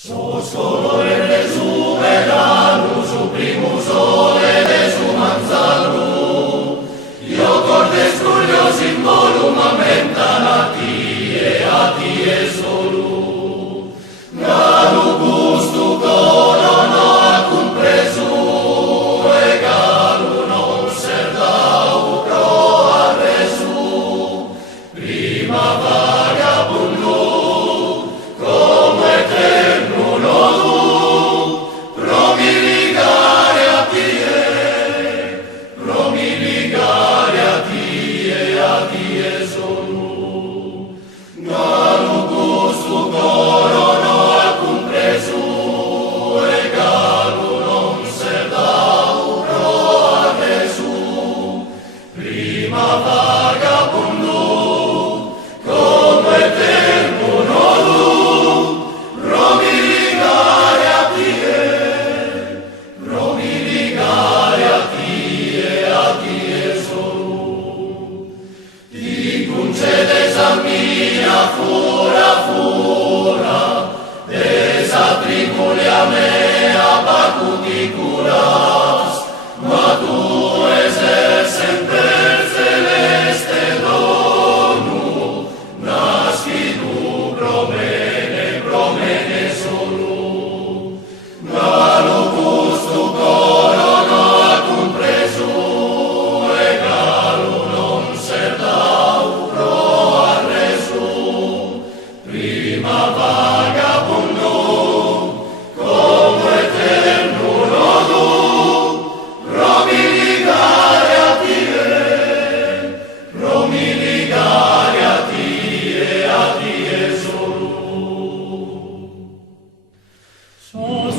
Sos colores de su verano, su primo sole de su manzano, io cordes scoglio simbolum ammentan a ti e solo. Galu gustu corono acum presu, e galu non ser dau pro arresu, prima vagabundo, como eterno nodo, promiligare a tie solo. Galu gustu corono acum presu, e galu non ser dau pro arresu, prima vagabundo, como eterno nodo, promiligare a tie solo. Ti concedes a mia fura, desatribuli a mea pacuti curas, ma tu es semper celeste donu, nascidu promene solo. Galu gustu corono acum presu, e galu non ser dau pro arresu, prima vagabundo, como eterno nodo, promiligare a tie solo. Sos